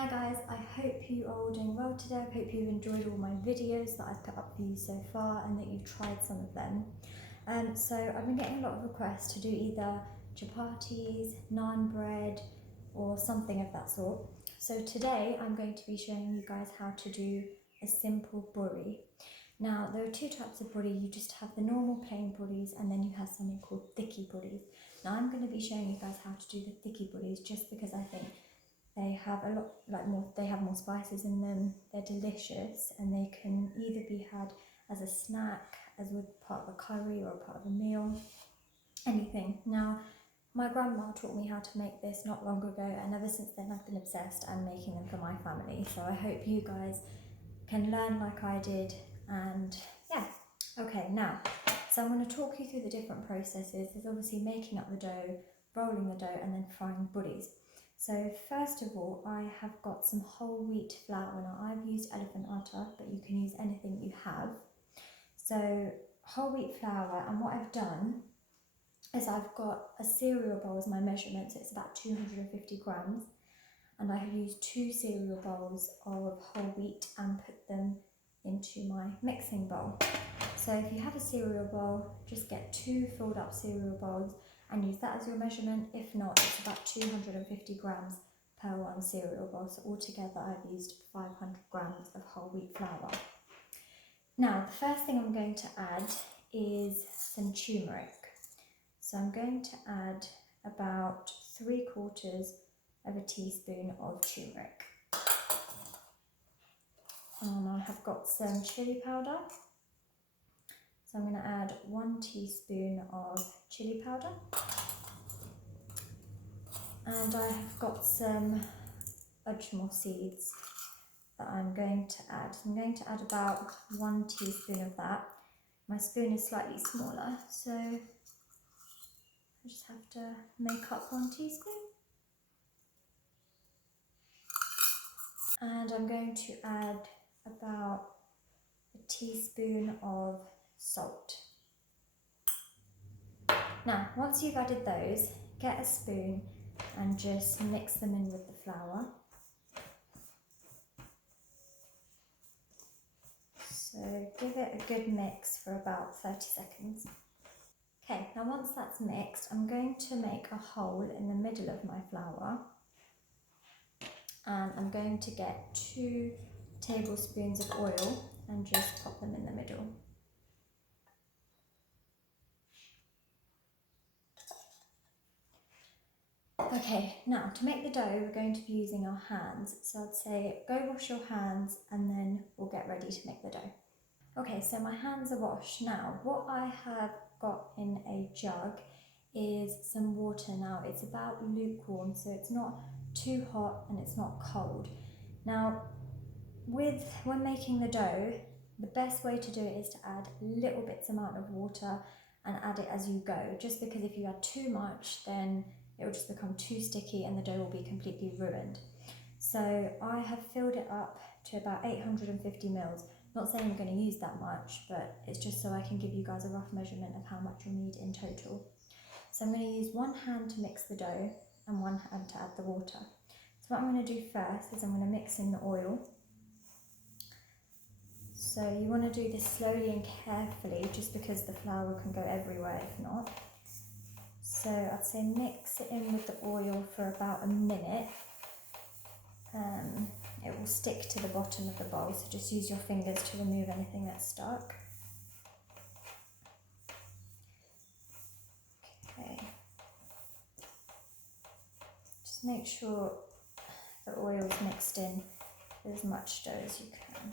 Hi guys, I hope you are all doing well today. I hope you've enjoyed all my videos that I've put up for you so far and that you've tried some of them. So I've been getting a lot of requests to do either chapatis, naan bread or something of that sort. So today I'm going to be showing you guys how to do a simple puri. Now there are two types of puri. You just have the normal plain puris and then you have something called thicky puris. Now I'm going to be showing you guys how to do the thicky puris just because I think they have a lot they have more spices in them, they're delicious, and they can either be had as a snack, as with part of a curry or part of a meal, anything. Now, my grandma taught me how to make this not long ago, and ever since then I've been obsessed and making them for my family. So I hope you guys can learn like I did, and yeah. Okay, now, so I'm going to talk you through the different processes. There's obviously making up the dough, rolling the dough, and then frying puris. So first of all, I have got some whole wheat flour. Now I've used elephant atta, but you can use anything you have. So whole wheat flour, and what I've done is I've got a cereal bowl as my measurement, so it's about 250 grams, and I have used 2 cereal bowls of whole wheat and put them into my mixing bowl. So if you have a cereal bowl, just get 2 filled up cereal bowls and use that as your measurement. If not, it's about 250 grams per one cereal bowl. So altogether I've used 500 grams of whole wheat flour. Now the first thing I'm going to add is some turmeric. So I'm going to add about 3/4 of a teaspoon of turmeric. And I have got some chilli powder. So I'm going to add 1 teaspoon of chilli powder. And I have got some ajwain seeds that I'm going to add. I'm going to add about 1 teaspoon of that. My spoon is slightly smaller, so I just have to make up 1 teaspoon. And I'm going to add about a teaspoon of salt. Now, once you've added those, get a spoon and just mix them in with the flour. So give it a good mix for about 30 seconds. Okay, now once that's mixed, I'm going to make a hole in the middle of my flour, and I'm going to get 2 tablespoons of oil and just pop them in the middle. Okay, now to make the dough, we're going to be using our hands. So I'd say go wash your hands and then we'll get ready to make the dough. Okay, so my hands are washed. Now, what I have got in a jug is some water. Now, it's about lukewarm, so it's not too hot and it's not cold. Now, when making the dough, the best way to do it is to add little bits amount of water and add it as you go, just because if you add too much, then it will just become too sticky and the dough will be completely ruined. So I have filled it up to about 850 mils. Not saying I'm going to use that much, but it's just so I can give you guys a rough measurement of how much you'll need in total. So I'm going to use one hand to mix the dough and one hand to add the water. So what I'm going to do first is I'm going to mix in the oil. So you want to do this slowly and carefully, just because the flour can go everywhere if not. So I'd say mix it in with the oil for about a minute. It will stick to the bottom of the bowl, so just use your fingers to remove anything that's stuck. Okay. Just make sure the oil is mixed in with as much dough as you can.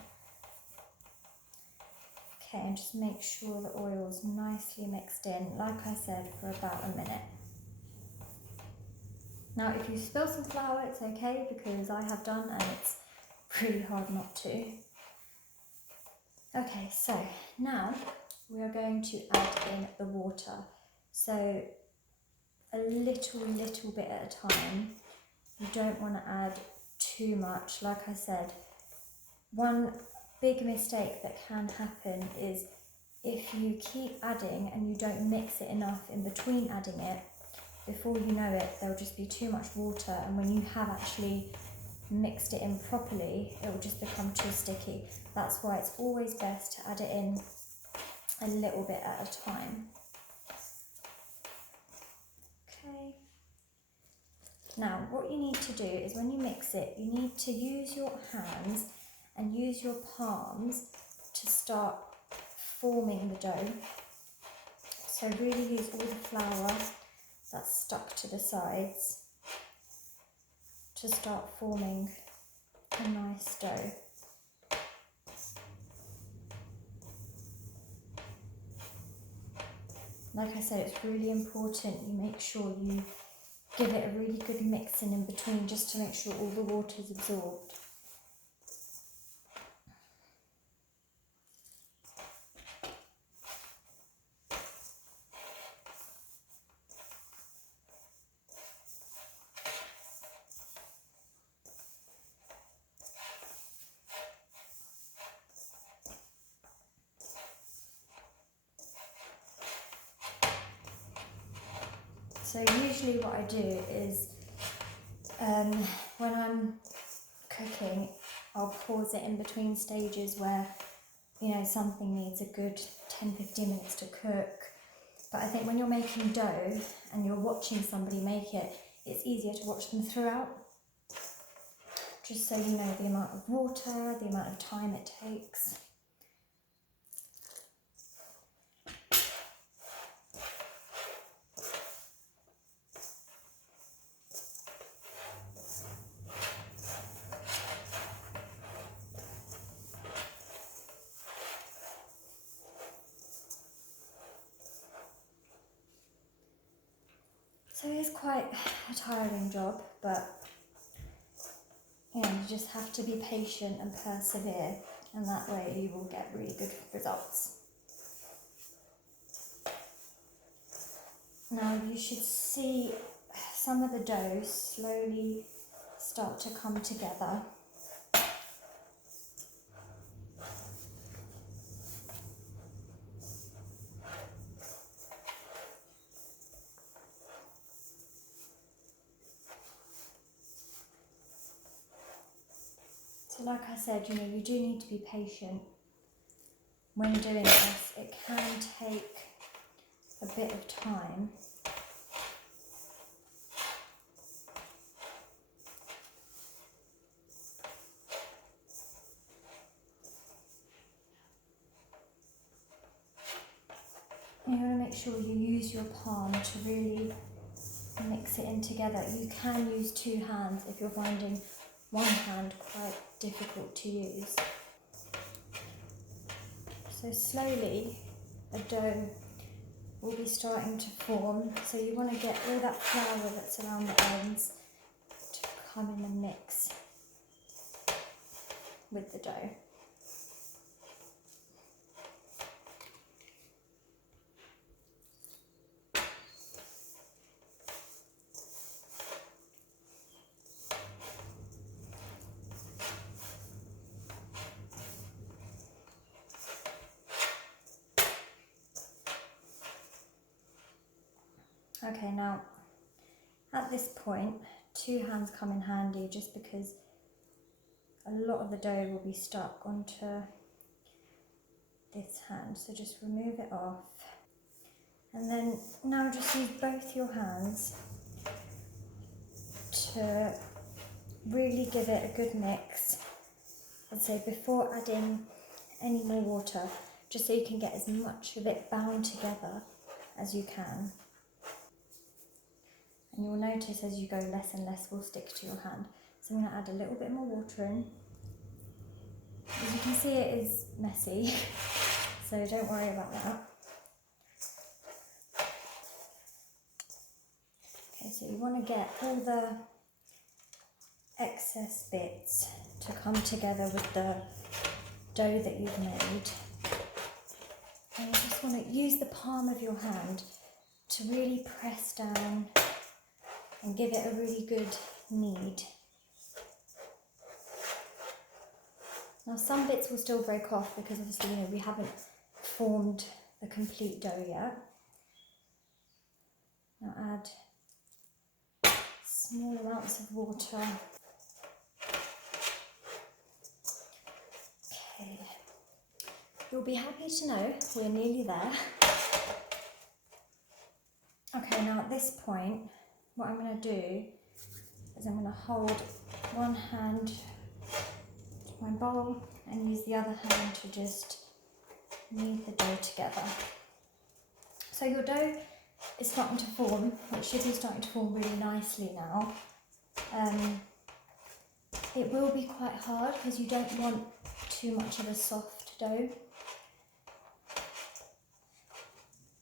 Okay, and just make sure the oil is nicely mixed in, like I said, for about a minute. Now, if you spill some flour, it's okay, because I have done and it's pretty hard not to. Okay, so now we are going to add in the water. So a little bit at a time. You don't want to add too much. Like I said, one big mistake that can happen is if you keep adding and you don't mix it enough in between adding it, before you know it, there'll just be too much water, and when you have actually mixed it in properly, it will just become too sticky. That's why it's always best to add it in a little bit at a time. Okay. Now, what you need to do is when you mix it, you need to use your hands and use your palms to start forming the dough. So really use all the flour that's stuck to the sides to start forming a nice dough. Like I said, it's really important you make sure you give it a really good mixing in between, just to make sure all the water is absorbed. So usually what I do is when I'm cooking, I'll pause it in between stages where, you know, something needs a good 10-15 minutes to cook. But I think when you're making dough and you're watching somebody make it, it's easier to watch them throughout, just so you know the amount of water, the amount of time it takes. So it is quite a tiring job, but you know, you just have to be patient and persevere, and that way you will get really good results. Now you should see some of the dough slowly start to come together. So like I said, you know, you do need to be patient when doing this. It can take a bit of time. You want to make sure you use your palm to really mix it in together. You can use two hands if you're finding one hand quite difficult to use. So slowly a dough will be starting to form. So you want to get all that flour that's around the ends to come in and mix with the dough. Okay, now at this point, two hands come in handy just because a lot of the dough will be stuck onto this hand. So just remove it off. And then now just use both your hands to really give it a good mix. I'd say before adding any more water, just so you can get as much of it bound together as you can. And you'll notice as you go, less and less will stick to your hand. So I'm going to add a little bit more water in. As you can see, it is messy, so don't worry about that. Okay, so you want to get all the excess bits to come together with the dough that you've made. And you just want to use the palm of your hand to really press down and give it a really good knead. Now some bits will still break off because obviously, you know, we haven't formed the complete dough yet. Now add small amounts of water. You'll be happy to know we're nearly there. Okay, now at this point, what I'm going to do is I'm going to hold one hand to my bowl and use the other hand to just knead the dough together. So your dough is starting to form. It should be starting to form really nicely now. It will be quite hard because you don't want too much of a soft dough.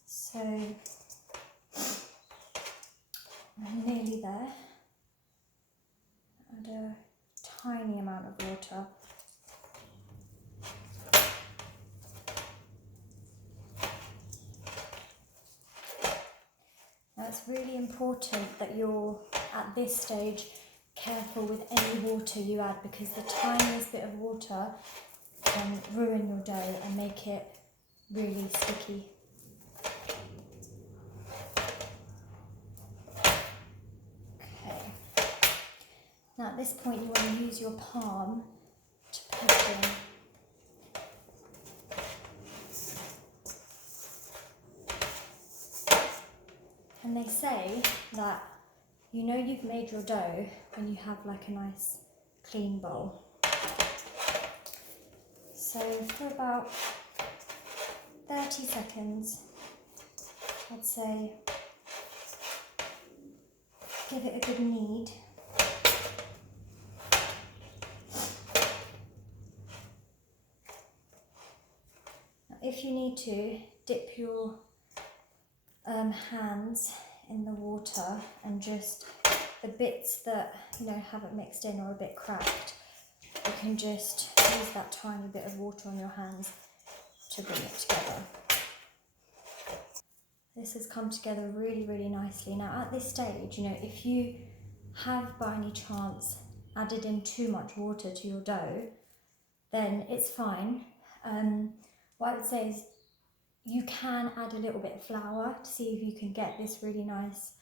So I'm nearly there. Add a tiny amount of water. Now it's really important that you're at this stage careful with any water you add, because the tiniest bit of water can ruin your dough and make it really sticky. Okay. Now at this point you want to use your palm to push in. And they say that you know you've made your dough when you have like a nice clean bowl. So for about 30 seconds, I'd say, give it a good knead. Now, if you need to, dip your hands in the water and just the bits that haven't mixed in or a bit cracked, you can just use that tiny bit of water on your hands to bring it together. This has come together really, really nicely. Now at this stage, if you have by any chance added in too much water to your dough, then it's fine. What I would say is you can add a little bit of flour to see if you can get this really nice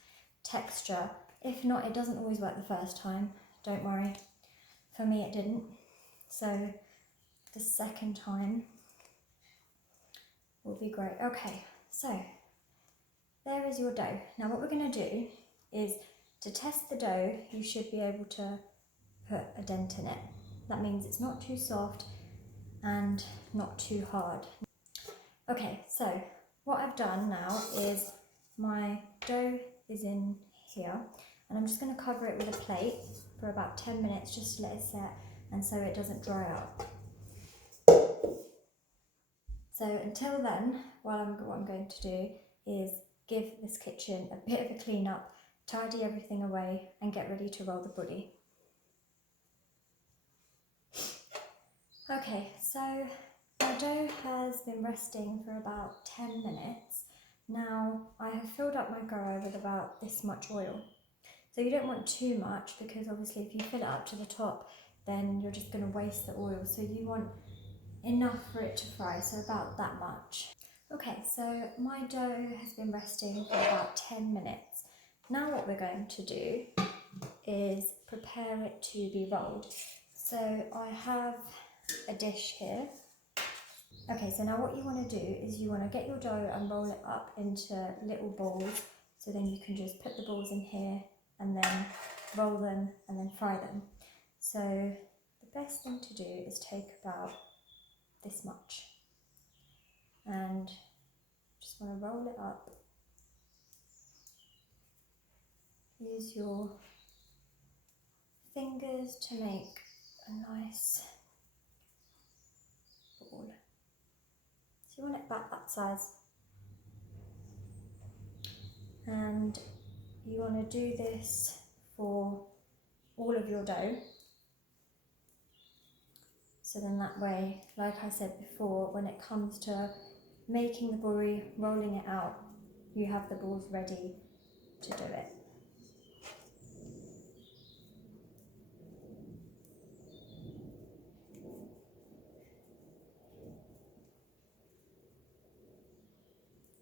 texture. If not, it doesn't always work the first time, don't worry. For me it didn't. So the second time will be great. Okay, so there is your dough. Now what we're going to do is, to test the dough, you should be able to put a dent in it. That means it's not too soft and not too hard. Okay, so what I've done now is my dough is in here, and I'm just going to cover it with a plate for about 10 minutes just to let it set and so it doesn't dry out. So until then, what I'm going to do is give this kitchen a bit of a clean up, tidy everything away and get ready to roll the buddy. Okay, so my dough has been resting for about 10 minutes. Now I have filled up my grower with about this much oil. So you don't want too much, because obviously if you fill it up to the top then you're just going to waste the oil. So you want enough for it to fry, so about that much. Okay, so my dough has been resting for about 10 minutes. Now what we're going to do is prepare it to be rolled. So I have a dish here. Okay, so now what you want to do is you want to get your dough and roll it up into little balls, so then you can just put the balls in here and then roll them and then fry them. So the best thing to do is take about this much and just want to roll it up. Use your fingers to make a nice ball. So you want it about that size. And you want to do this for all of your dough. So then that way, like I said before, when it comes to making the buri, rolling it out, you have the balls ready to do it.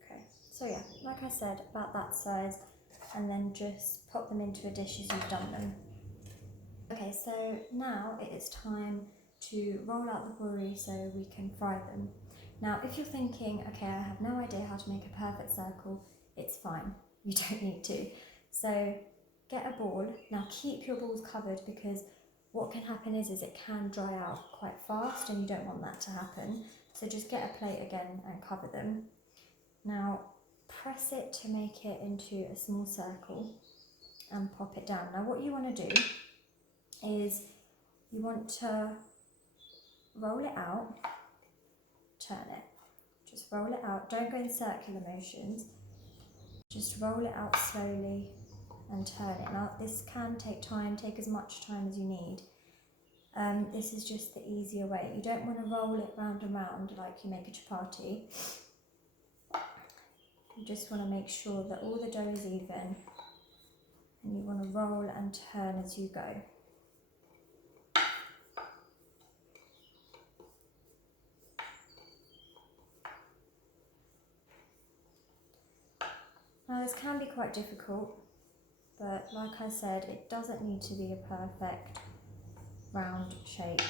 Okay, so yeah, like I said, about that size, and then just pop them into a dish as you've done them. Okay, so now it is time to roll out the buri so we can fry them. Now, if you're thinking, okay, I have no idea how to make a perfect circle, it's fine. You don't need to. So get a ball. Now keep your balls covered, because what can happen is it can dry out quite fast and you don't want that to happen. So just get a plate again and cover them. Now press it to make it into a small circle and pop it down. Now what you want to do is you want to roll it out, turn it. Just roll it out, don't go in circular motions. Just roll it out slowly and turn it. Now this can take time, take as much time as you need. This is just the easier way. You don't want to roll it round and round like you make a chapati. You just want to make sure that all the dough is even, and you want to roll and turn as you go. Now this can be quite difficult, but like I said, it doesn't need to be a perfect round shape.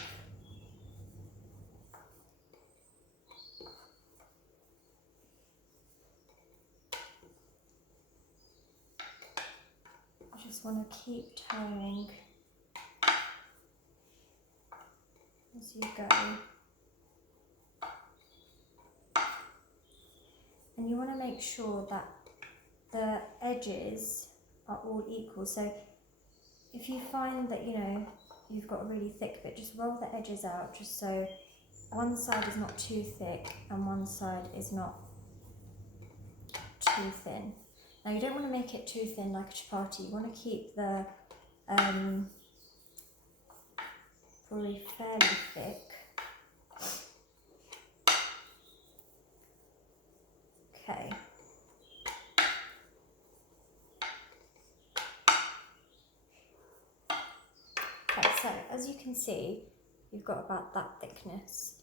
You just want to keep turning as you go. And you want to make sure that the edges are all equal. So if you find that, you know, you've got a really thick bit, just roll the edges out just so one side is not too thick and one side is not too thin. Now you don't want to make it too thin like a chapati. You want to keep the puri fairly thick. Okay. Okay, so as you can see, you've got about that thickness.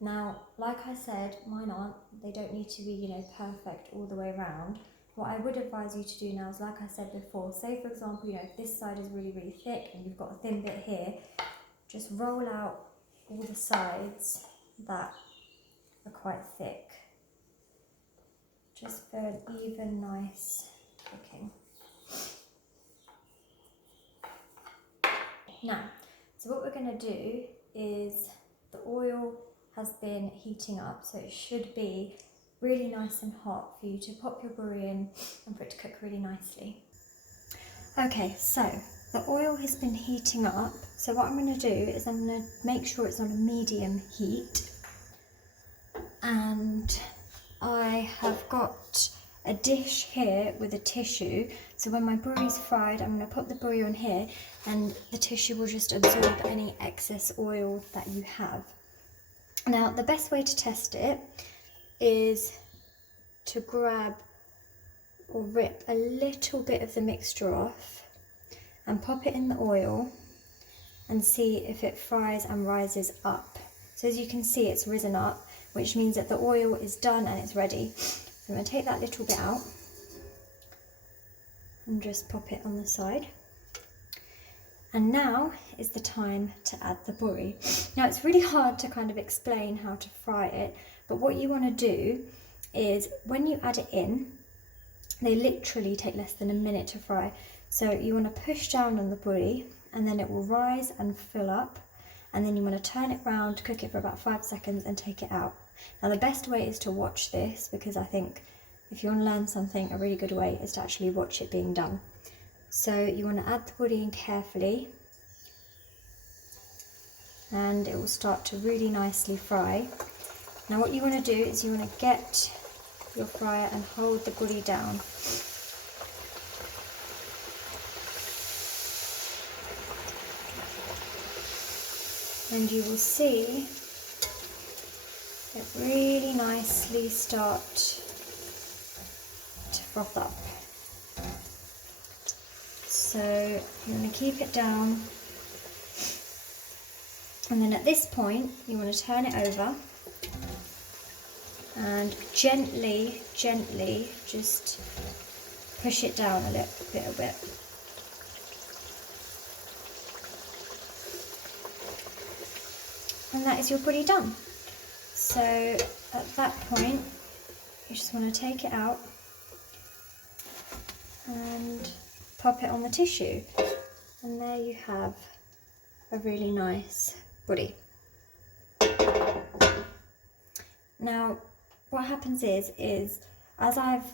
Now, like I said, mine aren't, they don't need to be, you know, perfect all the way around. What I would advise you to do now is, like I said before, say for example, you know, if this side is really, really thick and you've got a thin bit here, just roll out all the sides that are quite thick. Just for an even, nice cooking. Now, so what we're going to do is, the oil has been heating up, so it should be really nice and hot for you to pop your puri in and for it to cook really nicely. Okay, so the oil has been heating up, so what I'm going to do is I'm going to make sure it's on a medium heat, and I have got a dish here with a tissue, so when my puri's fried, I'm going to put the puri on here and the tissue will just absorb any excess oil that you have. Now the best way to test it is to grab or rip a little bit of the mixture off and pop it in the oil and see if it fries and rises up. So as you can see, it's risen up, which means that the oil is done and it's ready. So I'm going to take that little bit out and just pop it on the side. And now is the time to add the puri. Now it's really hard to kind of explain how to fry it, but what you want to do is when you add it in, they literally take less than a minute to fry. So you want to push down on the puri and then it will rise and fill up, and then you want to turn it round, cook it for about 5 seconds and take it out. Now the best way is to watch this, because I think if you want to learn something, a really good way is to actually watch it being done. So you want to add the puri in carefully and it will start to really nicely fry. Now what you want to do is you want to get your fryer and hold the puri down. And you will see it really nicely start to froth up. So you want to keep it down, and then at this point you want to turn it over and gently just push it down a little bit. And that is your puri done. So at that point, you just want to take it out and pop it on the tissue. And there you have a really nice buddy. Now, what happens is as I've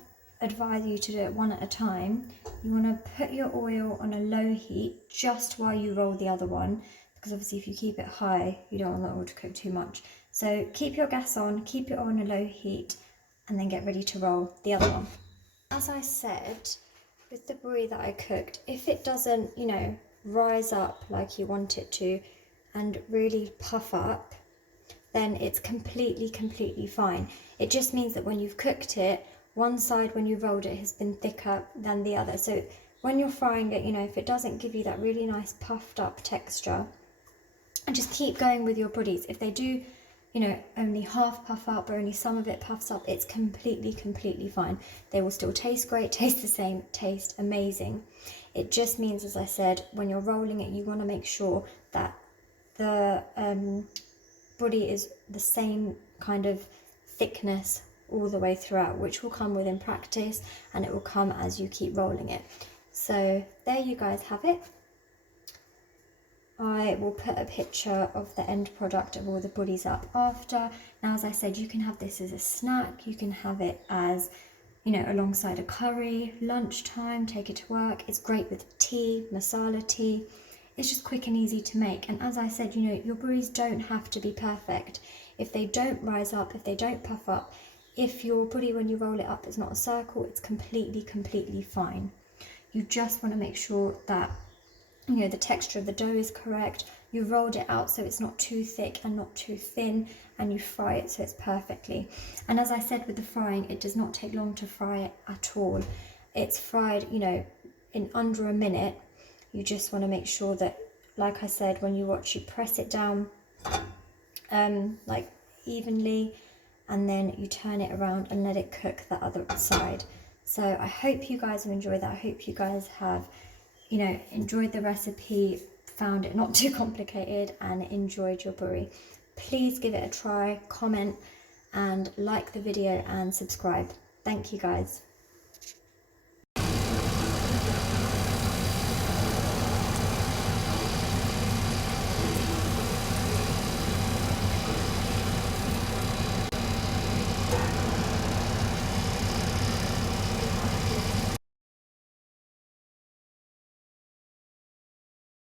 advised you to do it one at a time, you want to put your oil on a low heat just while you roll the other one, because obviously if you keep it high, you don't want the oil to cook too much. So keep your gas on, keep it on a low heat, and then get ready to roll the other one. As I said, with the brie that I cooked, if it doesn't, you know, rise up like you want it to and really puff up, then it's completely fine. It just means that when you've cooked it, one side when you rolled it has been thicker than the other. So when you're frying it, you know, if it doesn't give you that really nice puffed up texture, and just keep going with your buddies. If they do, you know, only half puff up or only some of it puffs up, it's completely fine. They will still taste great, taste the same, taste amazing. It just means, as I said, when you're rolling it, you want to make sure that the buddy is the same kind of thickness all the way throughout, which will come within practice, and it will come as you keep rolling it. So there you guys have it. I will put a picture of the end product of all the buddies up after. Now, as I said, you can have this as a snack, you can have it as, you know, alongside a curry, lunchtime, take it to work. It's great with tea, masala tea. It's just quick and easy to make. And as I said, you know, your buddies don't have to be perfect. If they don't rise up, if they don't puff up, if your buddy, when you roll it up, is not a circle, it's completely fine. You just want to make sure that, you know, the texture of the dough is correct. You rolled it out so it's not too thick and not too thin, and you fry it so it's perfectly. And as I said with the frying, it does not take long to fry it at all. It's fried, you know, in under a minute. You just want to make sure that, like I said, when you watch, you press it down like evenly, and then you turn it around and let it cook the other side. So I hope you guys have enjoyed that. I hope you guys have, you know, enjoyed the recipe, found it not too complicated, and enjoyed your brie. Please give it a try, comment, and like the video and subscribe. Thank you guys.